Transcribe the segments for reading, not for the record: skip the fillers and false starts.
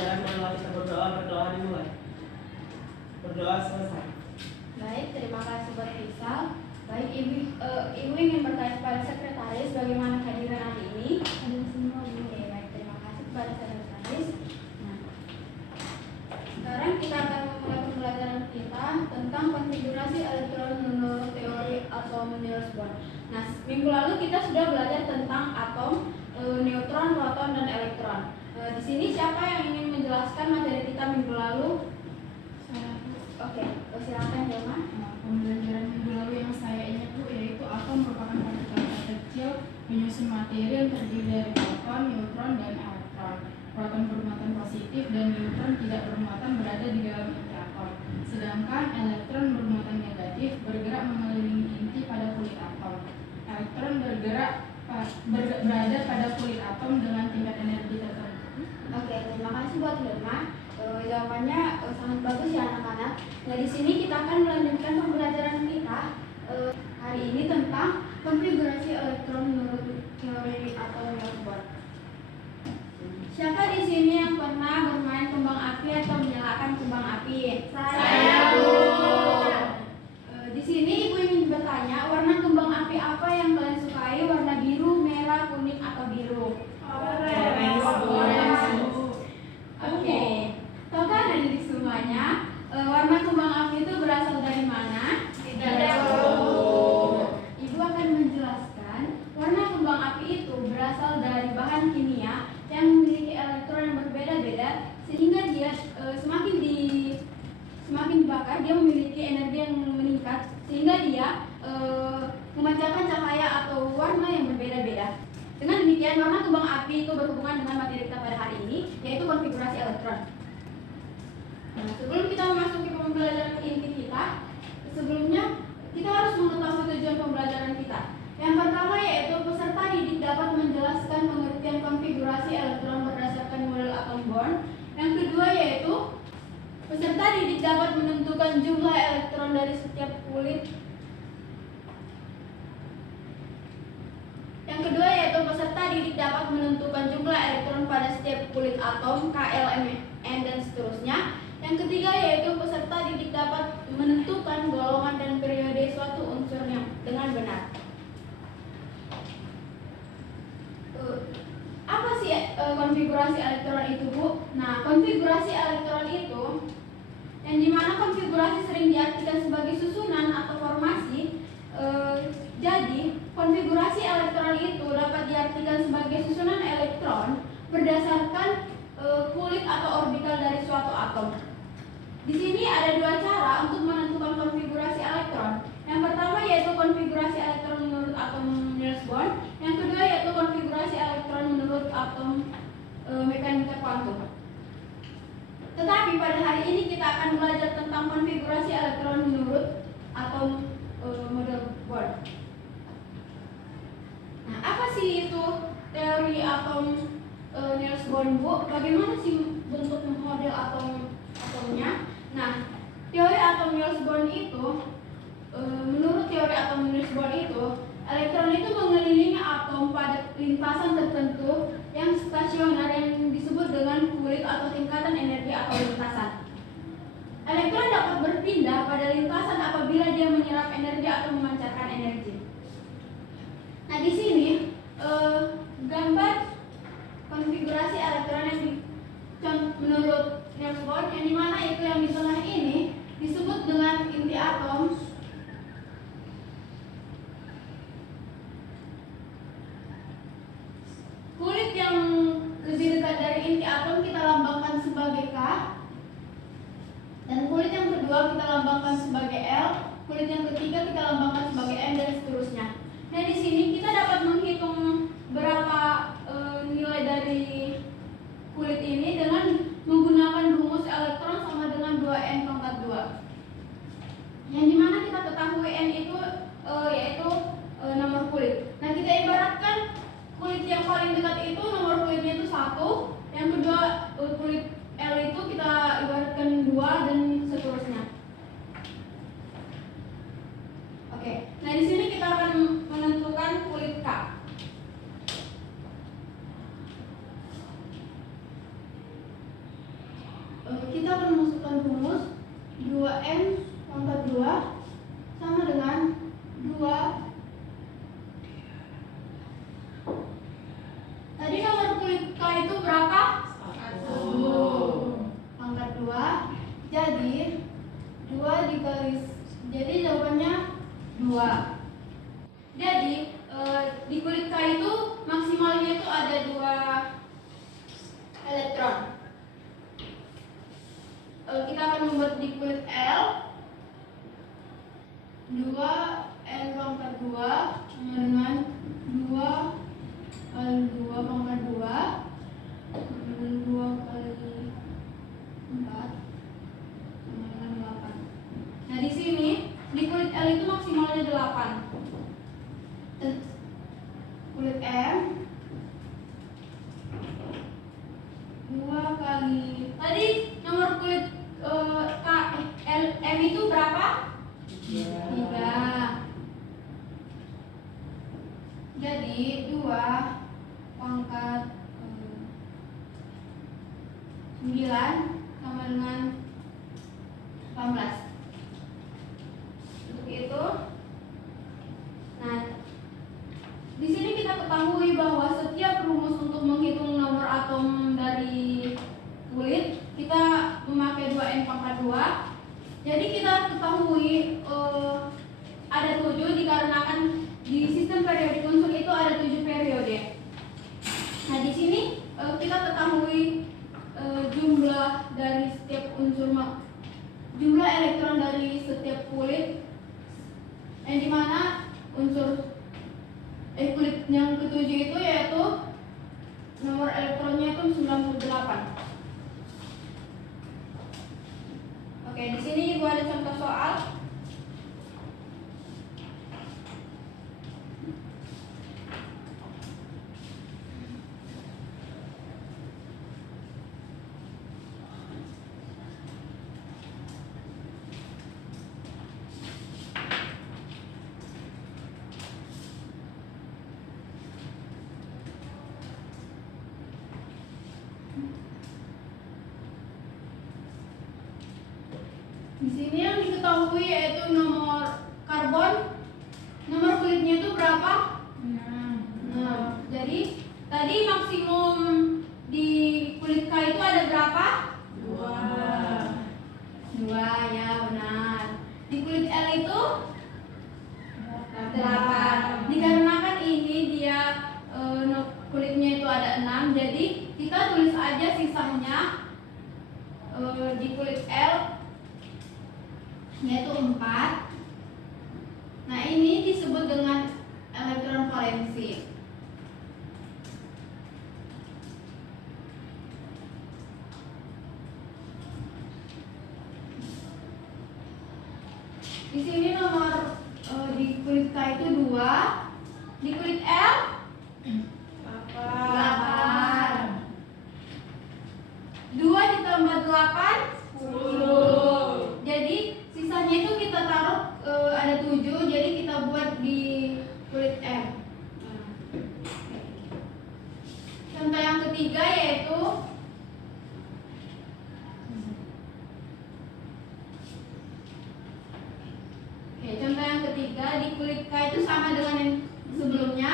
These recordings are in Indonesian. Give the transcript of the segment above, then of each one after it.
pembelajaran manual kita berdoa dimulai. Berdoa selesai. Baik, terima kasih buat Rizal. Baik, Ibu ingin bertanya kepada sekretaris bagaimana kehadiran hari ini? Ada semua. Oke, baik, terima kasih kepada sekretaris. Nah, sekarang kita akan memulai pembelajaran kita tentang konfigurasi elektron menurut teori atom Niels Bohr. Nah, minggu lalu kita sudah belajar tentang atom, neutron, proton, dan elektron. Di sini siapa yang ingin menjelaskan materi kita minggu lalu? Oke, silakan Jelma. Pembelajaran minggu lalu yang saya ingat yaitu atom merupakan partikel kecil penyusun materi yang terdiri dari proton, neutron, dan elektron. Proton bermuatan positif dan neutron tidak bermuatan berada di dalam inti atom. Sedangkan elektron bermuatan negatif bergerak mengelilingi inti pada kulit atom. Elektron berada pada kulit atom dengan tingkat energi tertentu. Oke, terima kasih buat Jelma. Jawabannya sangat bagus ya anak-anak. Nah, di sini kita akan melanjutkan pembelajaran kita hari ini tentang konfigurasi elektron menurut teori atom Niels Bohr. Siapa di sini yang pernah bermain kembang api atau menyalakan kembang api? Saya, Bu. Di sini Ibu ingin bertanya, warna kembang api apa yang kalian sukai? Warna biru, merah, kuning, atau biru? Orange. Oke. Tahukah adik-adik semuanya, warna kembang api itu berasal dari mana? Tidak tahu. Ibu akan menjelaskan, warna kembang api itu berasal dari bahan kimia yang memiliki elektron yang berbeda-beda, sehingga dia semakin dibakar dia memiliki energi yang meningkat, sehingga dia memancarkan cahaya atau warna yang berbeda-beda. Dengan demikian, warna kembang api itu berhubungan dengan materi kita pada hari ini, yaitu konfigurasi elektron. Nah, sebelum kita memasuki pembelajaran inti kita, sebelumnya kita harus mengetahui tujuan pembelajaran kita. Yang pertama yaitu peserta didik dapat menjelaskan pengertian konfigurasi elektron berdasarkan model atom Bohr. Yang kedua yaitu peserta didik dapat menentukan jumlah elektron dari setiap kulit. Yang kedua yaitu peserta didik dapat menentukan jumlah elektron pada setiap kulit atom, K, L, M, N, dan seterusnya. Yang ketiga yaitu peserta didik dapat menentukan golongan dan periode suatu unsur yang dengan benar. Apa sih konfigurasi elektron itu, Bu? Nah, konfigurasi elektron itu yang dimana konfigurasi sering diartikan sebagai susunan atau formasi. Jadi, konfigurasi elektron itu dapat diartikan sebagai susunan elektron berdasarkan kulit atau orbital dari suatu atom. Di sini ada dua cara untuk menentukan konfigurasi elektron. Yang pertama yaitu konfigurasi elektron menurut atom Niels Bohr. Yang kedua yaitu konfigurasi elektron menurut atom mekanika kuantum. Tetapi pada hari ini kita akan belajar tentang konfigurasi elektron menurut atom model Bohr. Nah, apa sih itu teori atom Niels Bohr, Bu? Bagaimana sih bentuk model atomnya? Nah, teori atom Niels Bohr itu, menurut teori atom Niels Bohr itu, elektron itu mengelilingi atom pada lintasan tertentu yang stasioner yang disebut dengan kulit atau tingkatan energi atau lintasan. Elektron dapat berpindah pada lintasan apabila dia menyerap energi atau memancarkan energi. Nah, di sini gambar konfigurasi elektron yang menurut Niels Bohr, yang dimana itu yang di tengah ini disebut dengan inti atom. Kulit yang lebih dekat dari inti atom kita lambangkan sebagai K, dan kulit yang kedua kita lambangkan sebagai L, kulit yang ketiga kita lambangkan sebagai M, dan seterusnya. Nah, di sini kita dapat menghitung berapa nilai dari kulit ini dengan menggunakan rumus elektron sama dengan 2n pangkat 2. Yang dimana kita ketahui n itu yaitu nomor kulit. Nah, kita ibaratkan kulit yang paling dekat itu nomor kulitnya itu 1, yang kedua kulit L itu kita ibaratkan 2, dan seterusnya. Oke. Nah, di sini kita akan menentukan kulit K. rumuskan rumus 2n pangkat 2 sama dengan 2. Tadi nomor kulit K itu berapa? 1 pangkat 2. Jadi 2 dikali, jadi jawabannya 2. Jadi di kulit K itu maksimalnya itu ada 2 elektron. Kita akan membuat di kulit L 2n pangkat 2 sama dengan 2 kali 2 pangkat 2 dengan 2 kali 4 sama dengan 8. Nah di sini di kulit L itu maksimalnya 8. Dan kulit M 2 kali, tadi nomor kulit M itu berapa? 3. Jadi 2 pangkat 9 sama dengan 18. Untuk itu, nah di sini kita ketahui bahwa setiap rumus untuk menghitung nomor atom dari kulit kita memakai 2n pangkat 2. Jadi kita ketahui ada 7 dikarenakan di sistem periodik unsur itu ada 7 periode. Nah di sini kita ketahui jumlah dari setiap unsur, jumlah elektron dari setiap kulit, yang dimana unsur kulit yang ketujuh itu yaitu nomor elektronnya itu 98. Oke, di sini ibu ada contoh soal. Di sini yang diketahui yaitu nomor karbon, nomor kulitnya itu berapa? 6. Jadi tadi maksimum di kulit K itu ada berapa? 2. 2 ya benar. Di kulit L itu 8. Dikarenakan ini dia kulitnya itu ada 6, jadi kita tulis aja sisanya di kulit L yaitu 4. Nah ini disebut dengan elektron valensi. Di sini nomor di kulit K itu 2, di kulit L 8. 2 ditambah 8 10. Jadi sisanya itu kita taruh ada 7, jadi kita buat di kulit M. Contoh yang ketiga yaitu contoh yang ketiga di kulit K itu sama dengan yang sebelumnya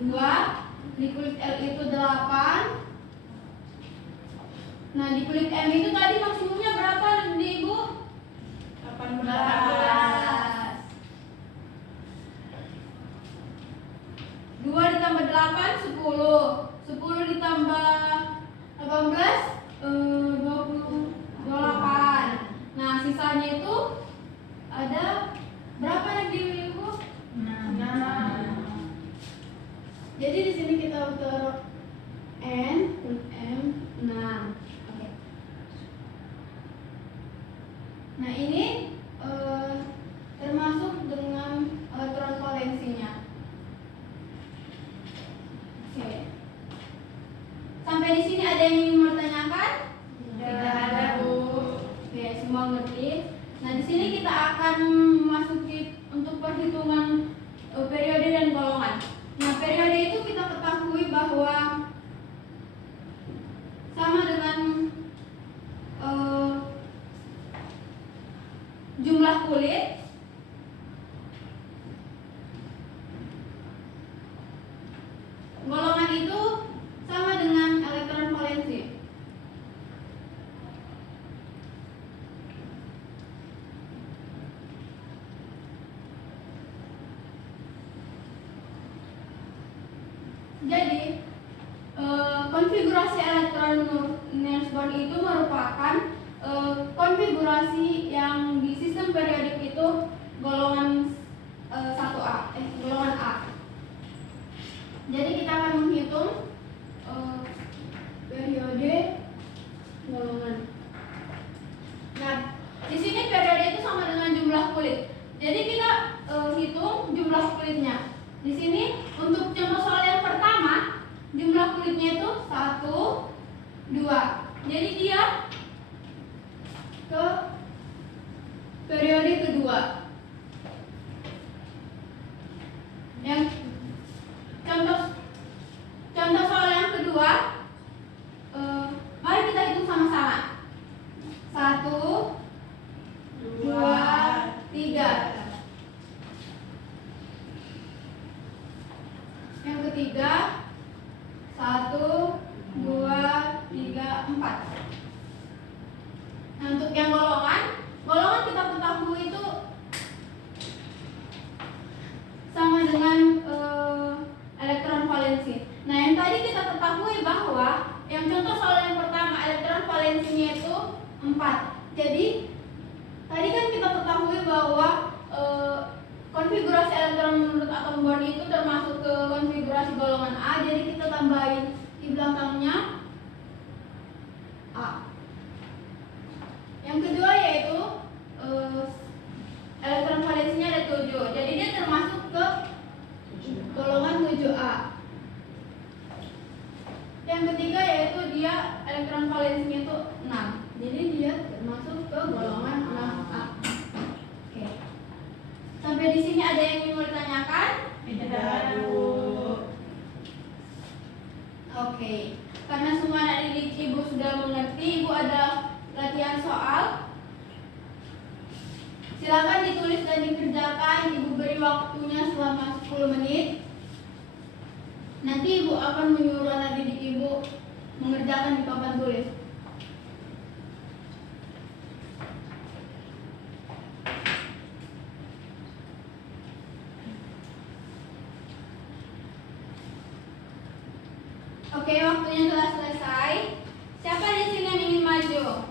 2, di kulit L itu 8. Nah di kulit M itu tadi maksimumnya berapa di ibu? 18. 2 ditambah 8 10. 10 ditambah 18 28. Nah sisanya itu ada berapa nanti ibu? 6. Jadi di sini kita taruh N, M 6. Oke. Nah ini termasuk dengan elektron valensinya. Oke. Sampai di sini ada yang ingin bertanyakan? Tidak ada, Bu. Oke, semua ngerti. Nah di sini kita akan memasuki untuk perhitungan periode dan golongan. Nah periode itu kita ketahui bahwa sama dengan golongan itu sama dengan elektron valensi. Jadi konfigurasi elektron Niels Bohr itu merupakan konfigurasi yang di sistem periodik itu golongan 1A, golongan A. Jadi kita akan menghitung periode golongan. Nah, di sini periode itu sama dengan jumlah kulit. Jadi kita hitung jumlah kulitnya. Di sini untuk contoh soal yang pertama, jumlah kulitnya itu 1, 2. Jadi dia ke periode kedua. Yang contoh soal yang kedua, mari kita hitung sama-sama. 1, 2, 3. Yang ketiga 1, 2, 3, 4. Nah, untuk yang golongan kita ketahui itu sama dengan elektron valensi. Nah, yang tadi kita ketahui bahwa yang contoh soal yang pertama elektron valensinya itu 4. Jadi tadi kan kita ketahui bahwa konfigurasi elektron menurut atom Bohr itu termasuk ke konfigurasi golongan A. Jadi kita tambahin di belakangnya A. Yang kedua yaitu elektron valensinya ada 7. Jadi dia termasuk ke golongan 7A. Yang ketiga yaitu dia elektron valensinya itu 6. Jadi dia termasuk ke golongan 6A. Oke. Sampai di sini ada yang ingin ditanyakan? Tidak, Bu. Oke. Karena semua anak didik Ibu sudah mengerti, Ibu ada latihan soal. Silakan ditulis dan dikerjakan. Ibu beri waktunya selama 10 menit. Nanti Ibu akan menyuruh anak didik Ibu mengerjakan di papan tulis. Oke, waktunya telah selesai. Siapa di sini yang ingin maju?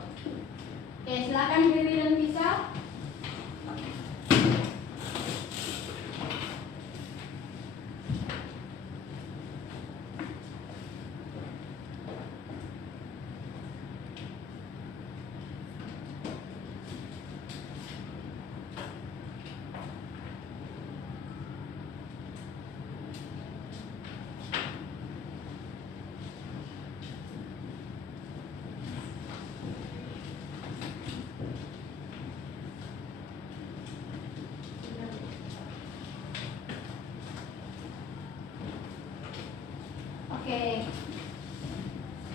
Oke, silakan berdiri dan pisah.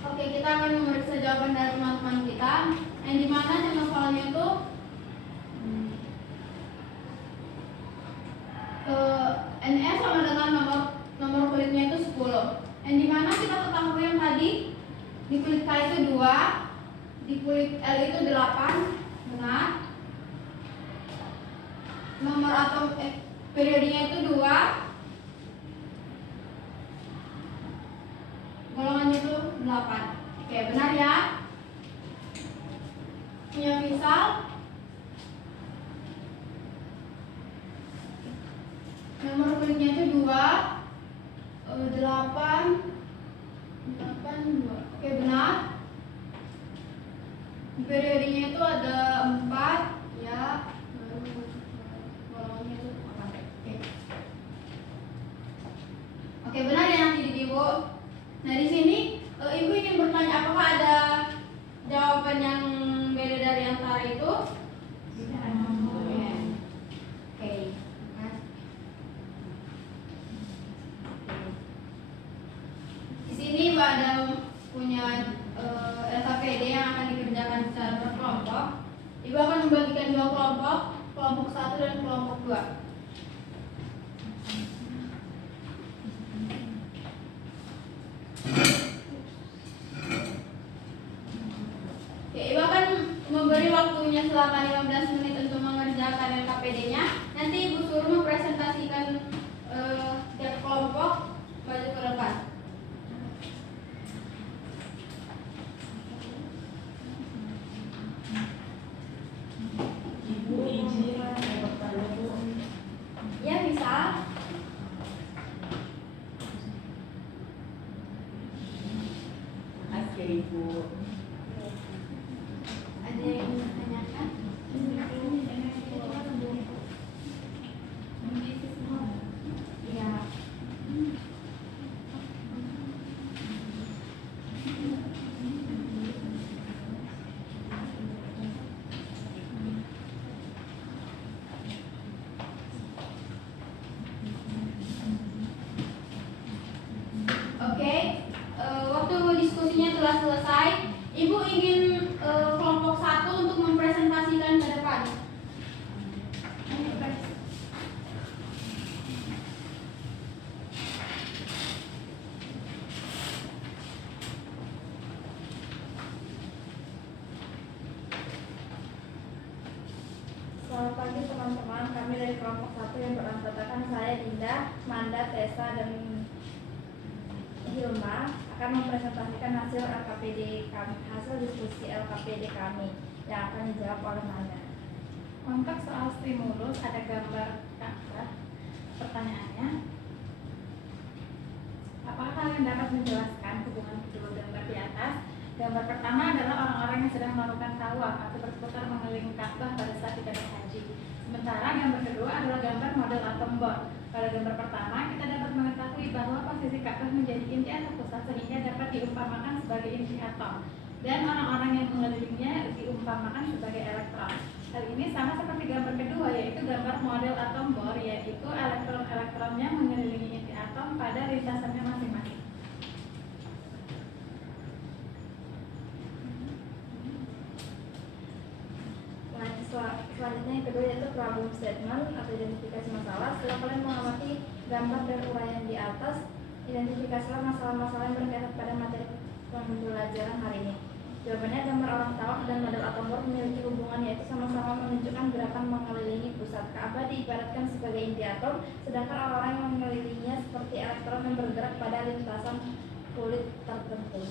Oke, kita akan memeriksa jawaban dari teman-teman kita, yang dimana contoh soalnya itu NE sama dengan nomor kulitnya itu 10. Yang dimana kita ketahui yang tadi di kulit K itu 2, di kulit L itu 8, benar. Nomor atom periodenya itu 2. Golongannya itu 8. Oke, benar ya? Punya misal. Nomor kulitnya itu 2, 8, 2. Oke, benar. Periodenya itu ada 4, ya. Golongannya itu 8. Oke, benar ya nanti di Ibu. Nah, di sini Ibu ingin bertanya apakah ada jawaban yang beda dari antara itu? Oke. Di sini Ibu ada punya LKPD yang akan dikerjakan secara berkelompok. Ibu akan membagikan 2 kelompok, kelompok 1 dan kelompok 2. waktunya selama 15 menit untuk mengerjakan LKPD-nya. Nanti Ibu suruh mempresentasikan tiap kelompok maju ke depan. Ibu izin saya bertanya Bu. Ya bisa. Makasih Ibu. Ada yang menanyakan? Ya. Oke, waktu diskusinya telah selesai. Ibu ingin kelompok 1 untuk mempresentasikan ke depan. Ayo, Pres. Selamat pagi teman-teman, kami dari kelompok 1 yang beranggotakan saya Dinda, Manda, Tessa, dan Hilma akan mempresentasikan hasil LKPD kami, hasil diskusi LKPD kami yang akan dijawab oleh Manda. Untuk soal stimulus ada gambar kabar. Pertanyaannya, apakah kalian dapat menjelaskan hubungan kedua gambar di atas? Gambar pertama adalah orang-orang yang sedang melakukan tawaf atau berputar mengelilingi Ka'bah pada saat kita berhaji. Sementara gambar kedua adalah gambar model atom bom. Pada gambar pertama, kita dapat mengetahui bahwa posisi Ka'bah menjadi inti atau pusat sehingga dapat diumpamakan sebagai inti atom. Dan orang-orang yang mengelilinginya diumpamakan sebagai elektron. Hal ini sama seperti gambar kedua, yaitu gambar model atom bor, yaitu elektron-elektronnya mengelilingi inti atom pada lintasannya masing-masing. Selanjutnya yang kedua yaitu problem statement atau identifikasi masalah. Setelah kalian mengamati gambar dan uraian di atas, identifikasilah masalah-masalah yang berkaitan pada materi pembelajaran hari ini. Jawabannya, gambar orang tawaf dan model atom bor memiliki hubungan, yaitu sama-sama menunjukkan gerakan mengelilingi pusat. Ka'bah diibaratkan sebagai inti atom, sedangkan orang-orang yang mengelilinginya seperti elektron yang bergerak pada lintasan kulit tertentu.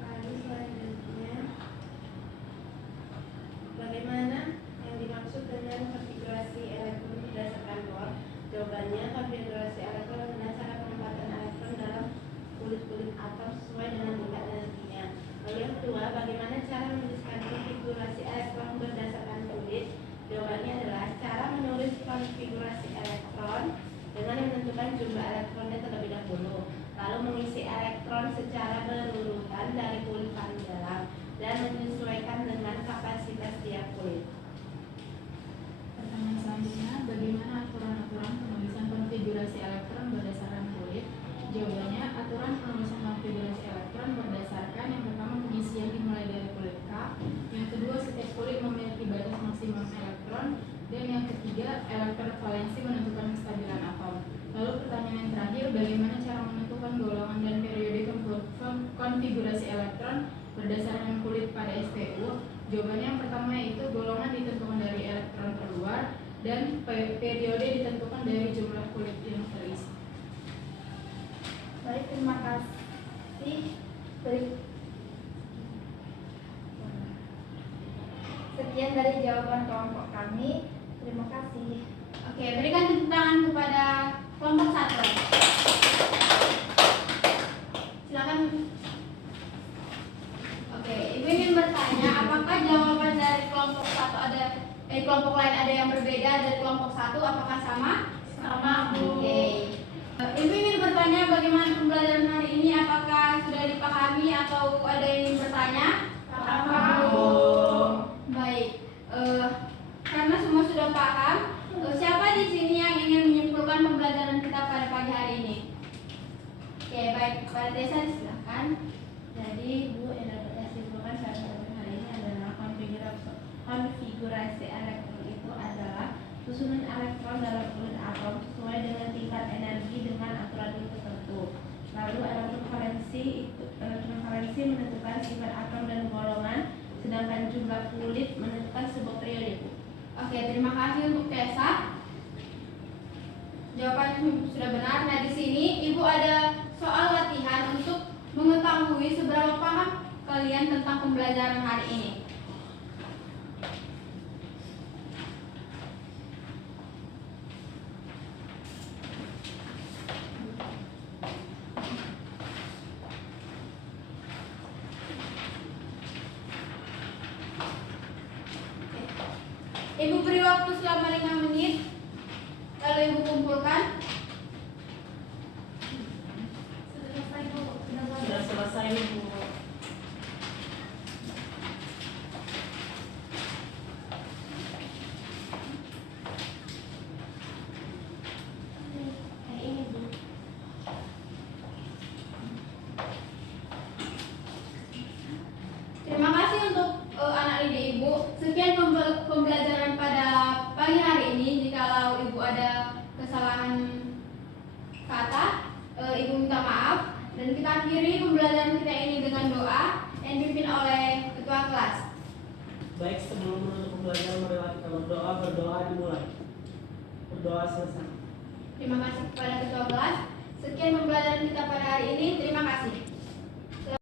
Lalu selanjutnya, bagaimana yang dimaksud dengan konfigurasi elektron berdasarkan Bohr? Jawabannya, konfigurasi elektron berdasarkan penempatan elektron dalam kulit-kulit atom sesuai dengan tingkat energinya. Lalu yang kedua, bagaimana cara menuliskan konfigurasi elektron berdasarkan kulit? Jawabannya adalah cara menulis konfigurasi elektron dengan menentukan jumlah elektronnya terlebih dahulu, lalu mengisi elektron secara berurutan dari kulit paling dalam dan menyesuaikan dengan kapasitas tiap kulit. Pertanyaan selanjutnya, bagaimana aturan-aturan penulisan konfigurasi elektron berdasarkan kulit? Jawabannya, aturan penulisan konfigurasi elektron berdasarkan yang pertama pengisian dimulai dari kulit K, yang kedua setiap kulit memiliki batas maksimum elektron, dan yang ketiga elektron valensi menentukan kestabilan atom. Lalu pertanyaan yang terakhir, bagaimana cara menentukan golongan dan periode konfigurasi elektron berdasarkan kulit pada SPU? Jawabannya yang pertama yaitu golongan ditentukan dari elektron terluar dan periode ditentukan dari jumlah kulit yang terisi. Baik, terima kasih. Sekian dari jawaban kelompok kami. Terima kasih. Oke, berikan tepuk tangan kepada kelompok 1. Silakan. Oke, Ibu ingin bertanya, apakah jawaban dari kelompok 1 ada kelompok lain ada yang berbeda dari kelompok 1? Apakah sama? Sama, Bu. Oke. Ibu ingin bertanya bagaimana pembelajaran hari ini, apakah sudah dipahami atau ada yang ingin bertanya? Paham, Bu. Baik. Karena semua sudah paham, siapa di sini yang ingin menyimpulkan pembelajaran kita pada pagi hari ini? Oke, baik. Pada Desa silakan. Jadi Bu, yang dapat saya simpulkan pada pelajaran hari ini adalah konfigurasi elektron itu adalah susunan elektron dalam kulit atom sesuai dengan tingkat tingkat energi dengan aturan tertentu. Lalu elektrovalensi menentukan sifat atom dan golongan, sedangkan jumlah kulit menentukan sebuah periode. Oke, terima kasih untuk Tessa. Jawaban sudah benar. Nah, di sini Ibu ada soal latihan untuk mengetahui seberapa paham kalian tentang pembelajaran hari ini. Ibu beri waktu selama 5 menit, lalu Ibu kumpulkan. Sudah selesai Bu. Kayak ini Bu. Terima kasih untuk anak didik Ibu. Sekian pembelajaran pada pagi hari ini. Jikalau Ibu ada kesalahan kata, Ibu minta maaf. Dan kita akhiri pembelajaran kita ini dengan doa yang dipimpin oleh ketua kelas. Baik, sebelum menutup pembelajaran mari kita berdoa. Berdoa dimulai. Berdoa selesai. Terima kasih kepada ketua kelas. Sekian pembelajaran kita pada hari ini. Terima kasih.